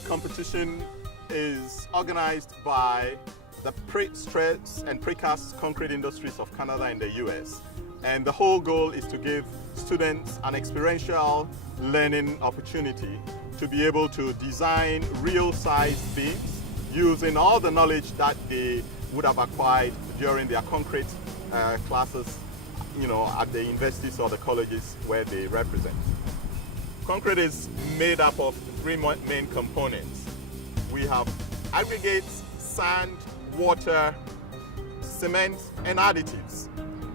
design competition is organized by the prestressed and precast concrete industries of Canada and the US. And the whole goal is to give students an experiential learning opportunity to be able to design real-sized beams using all the knowledge that they would have acquired during their concrete classes, at the universities or the colleges where they represent. Concrete is made up of three main components. We have aggregates, sand, water, cement, and additives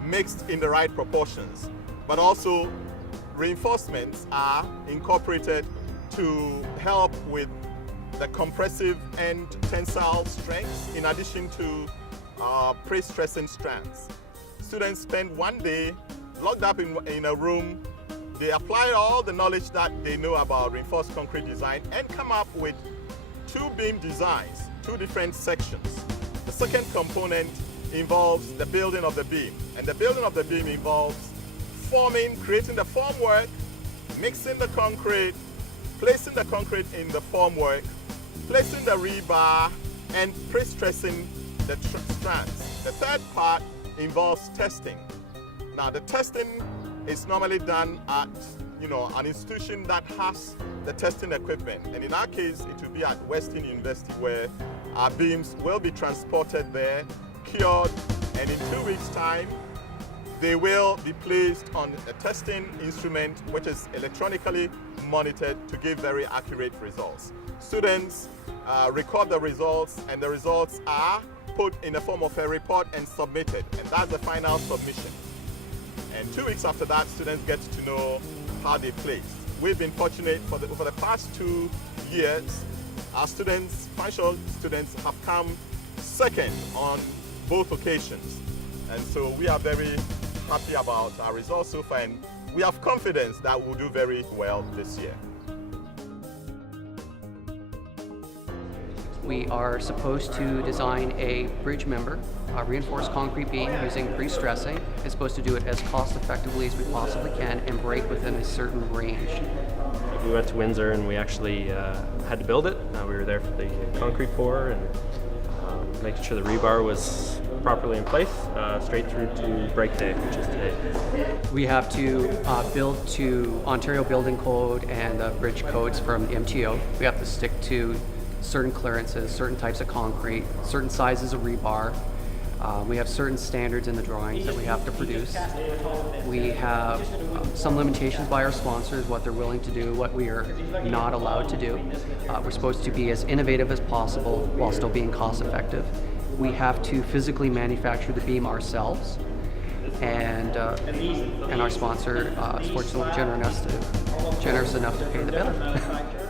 mixed in the right proportions. But also reinforcements are incorporated to help with the compressive and tensile strengths in addition to pre-stressing strands. Students spend one day locked up in a room. They apply all the knowledge that they know about reinforced concrete design and come up with two beam designs, two different sections. The second component involves the building of the beam, and the building of the beam involves creating the formwork, mixing the concrete, placing the concrete in the formwork, placing the rebar, and pre-stressing the strands. The third part involves testing. Now, the testing is normally done at an institution that has the testing equipment, and in our case it will be at Western University, where our beams will be transported there, cured, and in 2 weeks' time they will be placed on a testing instrument which is electronically monitored to give very accurate results. Students record the results, and the results are put in the form of a report and submitted, and that's the final submission. And 2 weeks after that, students get to know how they placed. We've been fortunate over the past 2 years. Our students, Fanshawe students, have come second on both occasions. And so we are very happy about our results so far, and we have confidence that we'll do very well this year. We are supposed to design a bridge member, a reinforced concrete beam using pre-stressing. It's supposed to do it as cost effectively as we possibly can and break within a certain range. We went to Windsor and we actually had to build it. We were there for the concrete pour and making sure the rebar was properly in place, straight through to break day, which is today. We have to build to Ontario Building Code and the bridge codes from the MTO. We have to stick to certain clearances, certain types of concrete, certain sizes of rebar. We have certain standards in the drawings that we have to produce. We have some limitations by our sponsors, what they're willing to do, what we are not allowed to do. We're supposed to be as innovative as possible while still being cost effective. We have to physically manufacture the beam ourselves, and our sponsor is fortunately generous enough to pay the bill.